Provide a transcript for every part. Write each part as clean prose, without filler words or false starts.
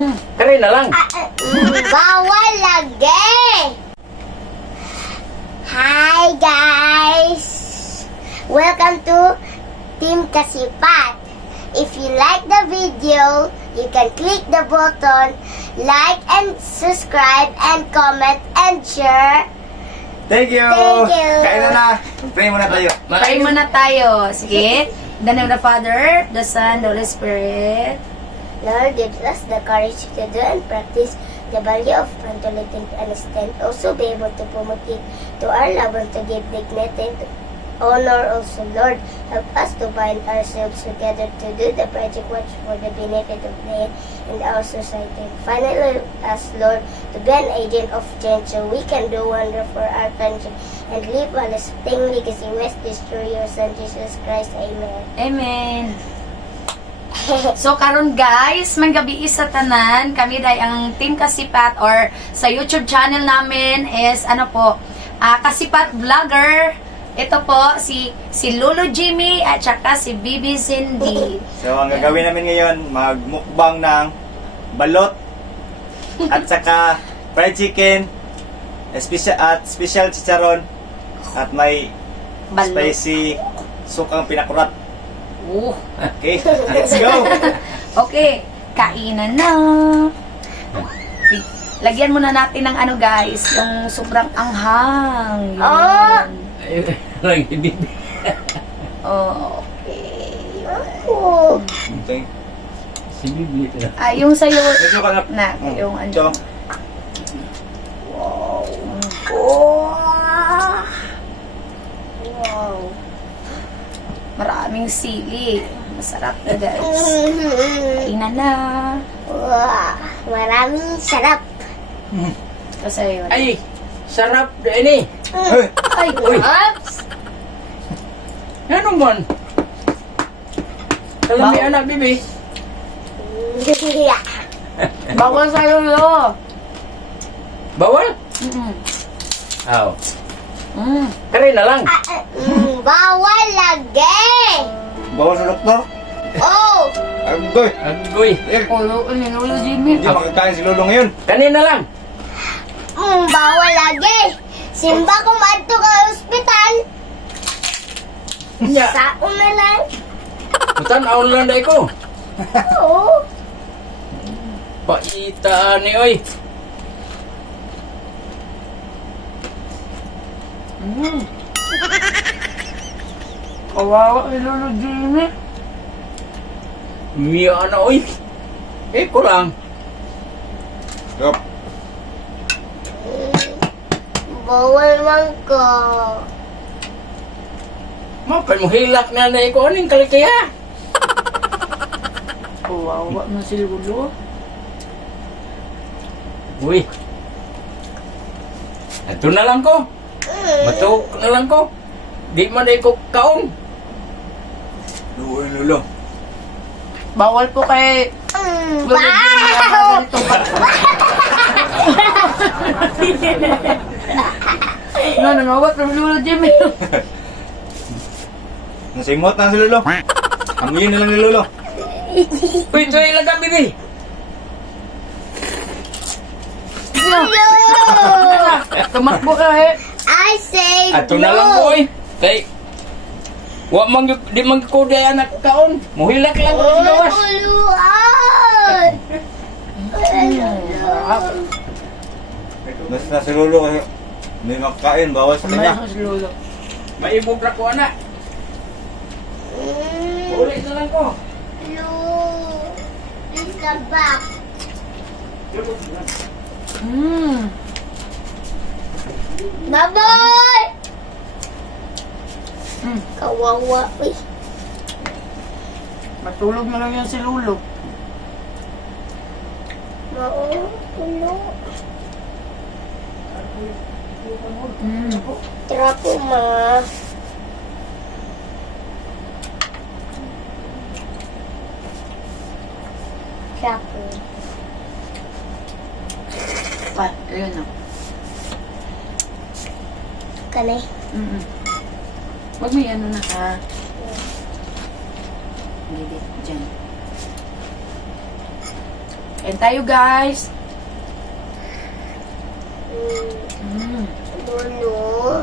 Kare na lang. Bawal lagi! Hi guys! Welcome to Team Kasipat. If you like the video, you can click the button, like and subscribe and comment and share. Thank you! Thank you. Kain na! Pray muna tayo. Pray muna tayo. Sige. In the name of the Father, the Son, the Holy Spirit. Lord, give us the courage to do and practice the value of punctuality and understand. Also be able to promote it to our love and to give dignity and honor also. Lord, help us to bind ourselves together to do the project work for the benefit of men and our society. Finally, ask Lord to be an agent of change so we can do wonder for our country and live a lasting legacy. West destroy your Son Jesus Christ. Amen. Amen. So karon guys, manggabi sa tanan, kami day ang Team Kasipat or sa YouTube channel namin is ano po, Kasipat Vlogger. Ito po si Lolo Jimmy at saka si Bibi Cindy. So, ang gagawin namin ngayon, magmukbang ng balot at saka fried chicken, special chicharon at may Balot. spicy sukang pinakurat. Okay, let's go! Okay, kainan na. Lagyan muna natin ng ano guys, yung sobrang anghang. Yun. Oh! Lang hindi. Okay. Oh. Okay. Si Bibi. Yung sa'yo, Medyo ka na. yung ano. So, Wow. Oh. Wow. Maraming sili. Masarap na guys. Kainan na. Wow. Maraming sarap. Ito sa'yo. Ay, sarap na ini. hey, Ay, oops. Ano man? Kalami anak, Bibi. Bawal sa'yo, lo. Bawal? Mm-mm. Aw. Mm. Kare na lang. Bawal lagi! bawa sa doktor. Oh! Agoy! Agoy. Ulo, Lolo Jimmy. Hindi makakain si Lolo ngayon. Kanina lang. Bawal lagi! Simba ko madto ka ospital. Nya. Saon na lang. Tanaw lang dai ko. Oo. Paita ni oy. Kawawa ni Lolo Jimmy. Miya na oy. Kurang. Yup. Bawal man ko. Mapan mo hilak na na ko aning kalikaya. Kawawa na si Lolo. Uy. Ito na lang ko. Matuk na lang ko. Di man dai ko kaon. Luoy, Lolo. Bawal po kay Lolo Jimmy. Wow! Nanawat ng Lolo Jimmy. Nasimot na si Lolo. Amuyin na lang ni Lolo. Uy, ito yung lagam, Bibi. Tumakbo ka eh. I say Ato na lang ko eh. Kay, wa man di man ko day anak kaon. Muhilak lang ko sa gawas. Uluan! Basta si Lolo kasi may makakain, bawal sa kanya. Si Lolo. Maibog ra ko anak. Uli na lang ko. Please come back. Bye-bye! Kawawa. Uy. Matulog na lang yan si Lolo. Mauulo. Trapo ma. Trapo. Ayun na. Kanay. Wag may ano na ka. Hindi, dyan. Kain tayo, guys. Mm. Dulo.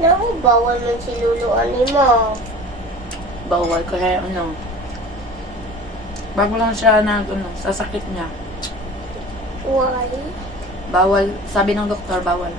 Naku, bawal man si luluan ni mo. Bawal kaya ano. Bago lang siya sasakit niya. Why? Bawal, sabi ng doktor, bawal.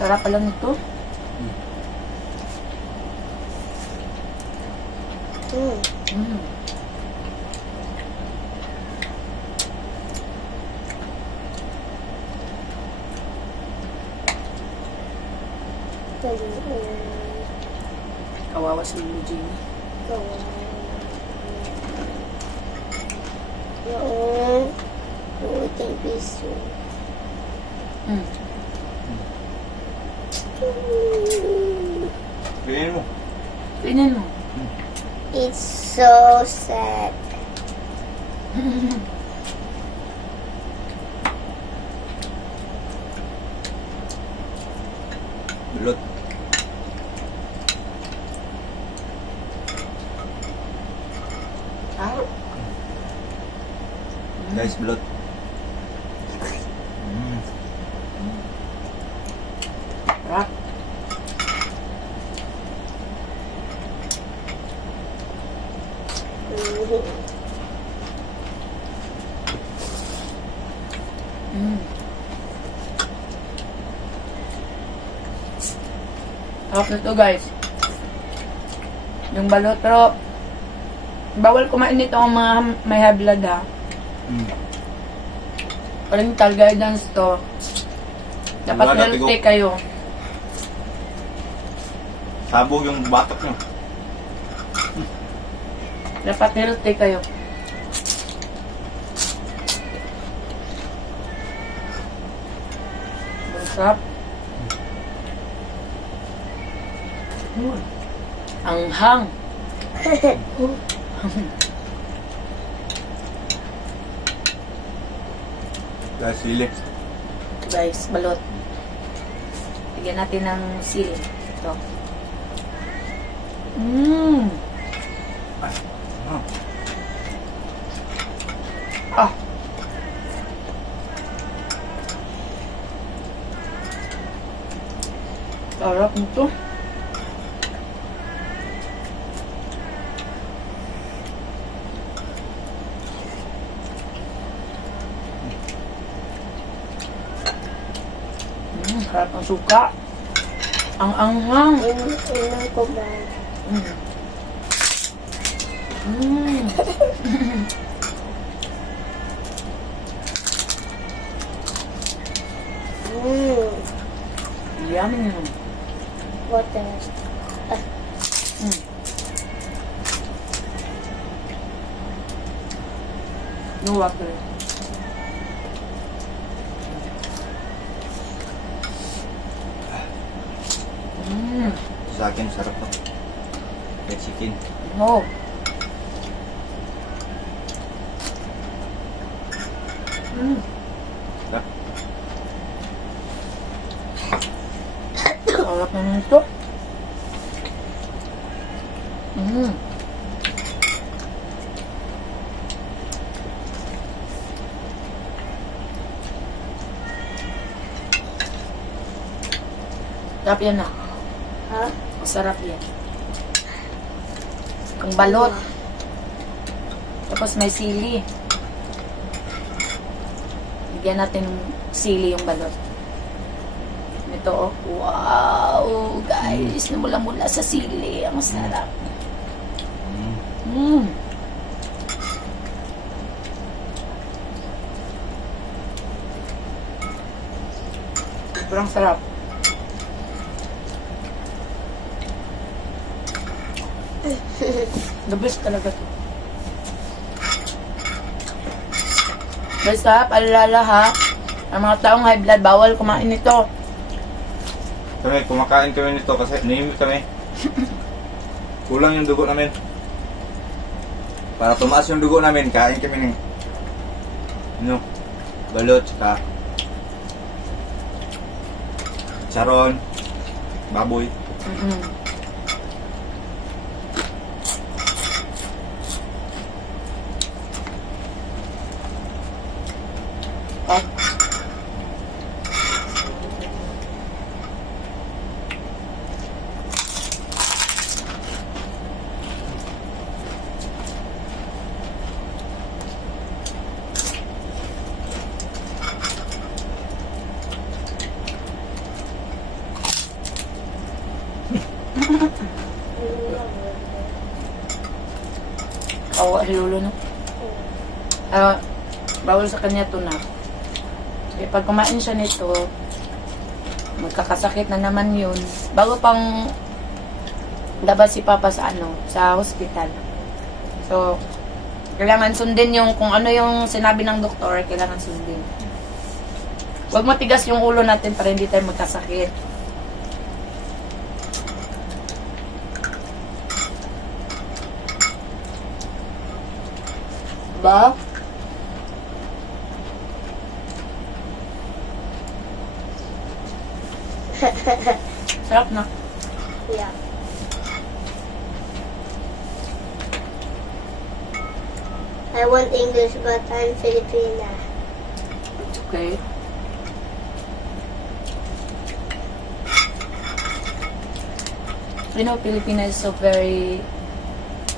Sarap pala nito. Mm. Mm. Kawawa si Lulu Jimmy. Yung uting piso. Mm. Piliin mo. Tingnan mo. It's so sad. Balot. Ah. Guys, balot. Sarap. Mm. Sarap nito, guys. Yung balot, pero bawal kumain nito ang mga may high blood, ha. Parental guidance to. Dapat Wala, healthy tigo. kayo. Sabog yung batok nyo. Dapat healthy kayo. Sarap. Ang hang. Guys, sili. Guys, balot. Bigyan natin ng sili. Ito. Mmm. Ah. Sarap nito. Sarap ng suka. Ang anghang. Inom ko ba? Mm. Mm. Yummy. Water. Mm. No water. Mm. Sa akin, sarap to. Red chicken. No. Mm. Sarap. Sarap naman ito. Mm. Sarap yan na. Ha? Masarap yan. Ang balot. Tapos may sili. Bigyan natin ng sili yung balot. Ito, oh. Wow! Guys, namula-mula sa sili. Ang sarap. Mm. Sobrang sarap. The best talaga to. Guys ha, paalala ha. Ang mga taong high blood, bawal kumain nito. Kami, kumakain kami nito kasi naimik kami. Kulang yung dugo namin. Para tumaas yung dugo namin, kain kami ng balot, tsaka charon, baboy. Ah. Kawa si Lolo, no? Bawal sa kanya to na. Kaya pag kumain siya nito, magkakasakit na naman yun. Bago pang labas si Papa sa sa hospital. So, kailangan sundin yung kung ano yung sinabi ng doktor, kailangan sundin. Huwag matigas yung ulo natin para hindi tayo magkasakit. Ba? Sarap na. Yeah. I want English, but I'm Filipina. It's okay. You know, Filipina is so very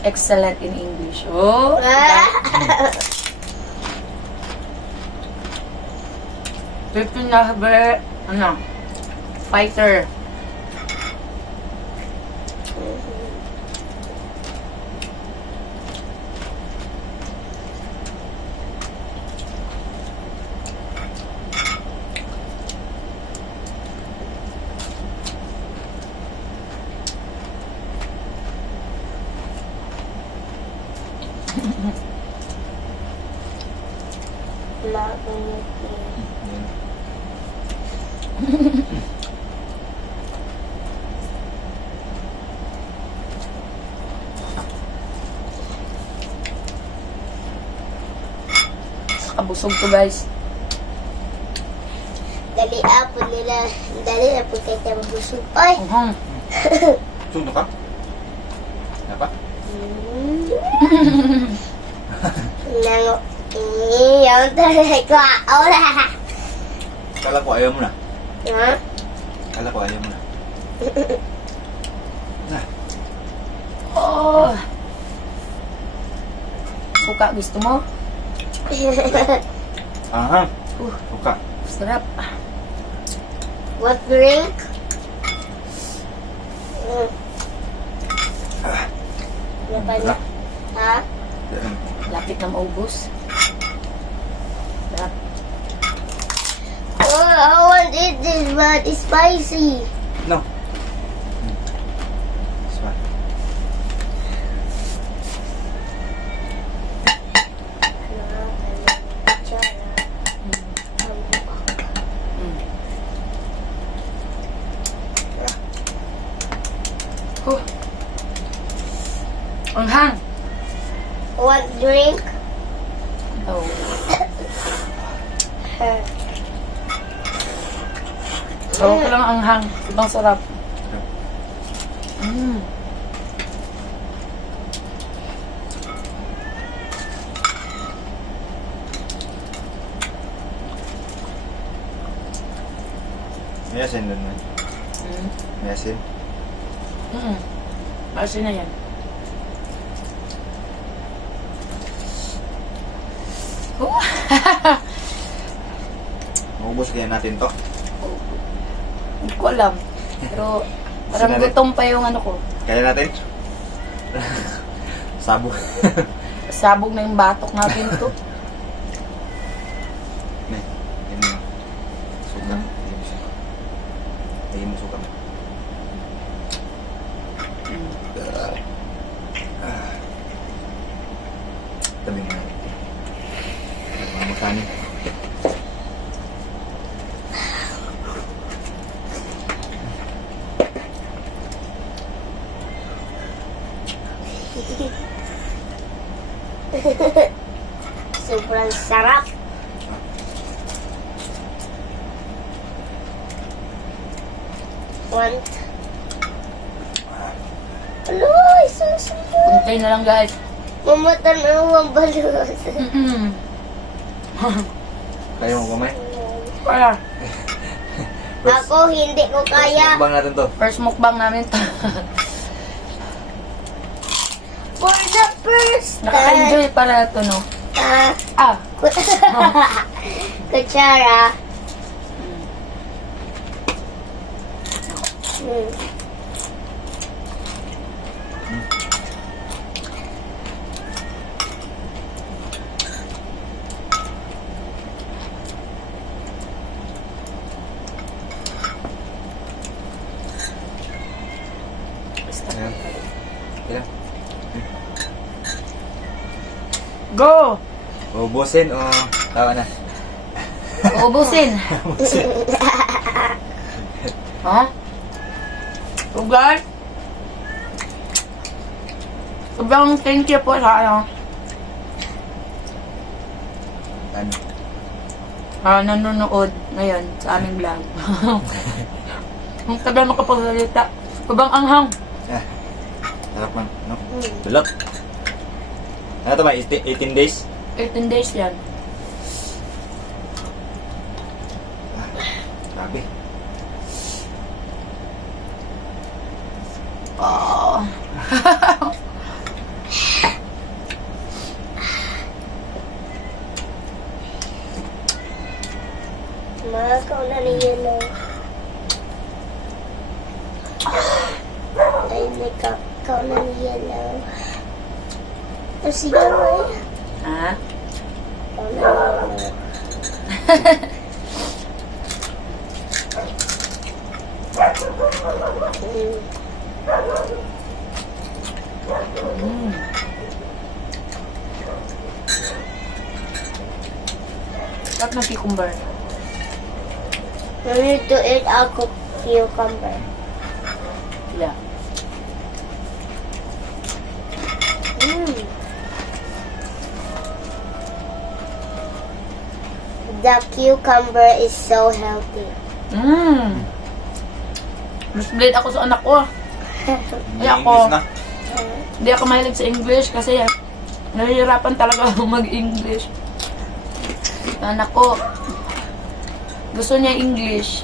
excellent in English. Oh! Filipina, very, fighter. Not with me. Kabusog to, guys. Dali apo nila. Dali apo kay tayo mabusog. Oy! Sundo ka? Apa? Nango. Yung talaga ko. Ola! Kala ko ayaw mo na. Ha? Kala ko ayaw mo na. Oh! Suka, gusto mo? Aha. Suka. Sarap. What drink? Wala. Ha? Lapit na maubos. Sarap. Oh, I want it this, but it's spicy. No. This one. Ang hang. What drink? Oh. Okay lang ang hang. Ibang sarap. May asin dun man. May asin. Asin na yan. Maubos kaya natin to. Hindi ko alam. Pero parang Sinari. gutom pa yung ko. Kaya natin? Sabo. Sabog na yung batok natin to. Ne, yan mo. Suka. Lagyan mo suka. Tabi mo na. Mga makanin. Sobrang sarap. One. Aloy, sarap. Kuntay na lang guys. Mamatan na ang balot. Kaya mo ba, May? Kaya, Ako, hindi ko kaya. Mukbang natin to. first mukbang namin to. For the first time. Naka-enjoy para to, no? Ah, Kutsara. Hmm. Ayan. Ilan? go! Ubusin o tawa na? Ubusin. Ha? So guys, sobrang thank you po sa nanonood ngayon sa aming vlog. Ang tagal makapagsalita. Sobrang anghang. Sarap man, no? Balot. Ano to ba? 18 days? 18 days yan. Grabe. Oh. Makaw na ni yellow. Ay, nakaw na ni yellow. Sige, May. Ha? Ikaw na ni yellow. Sarap ng cucumber. You need to eat a cucumber. Yeah. The cucumber is so healthy. Mas blade ako sa anak ko. Ay, ako. English na. Hindi ako mahilig sa English kasi nahihirapan talaga ako mag-English. Anak ko, gusto niya English.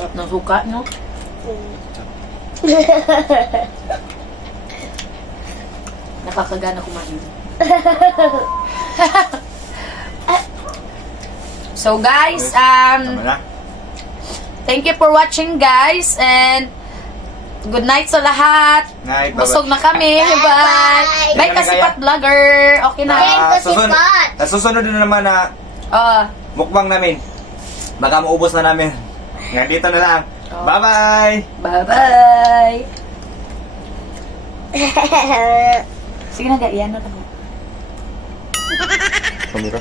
Sarap ng suka, no? Nakakagana kumain. So guys, Tama na. thank you for watching guys and good night sa lahat. Night, Busog na kami. Bye. Bye. Bye Kasipat Vlogger. Okay na. Thank you, Kasipat. Susunod na naman na mukbang namin. Baka maubos na namin. Nga dito na lang. Oh. Bye-bye! Bye-bye. Sige na, iyan na ako. Kamera.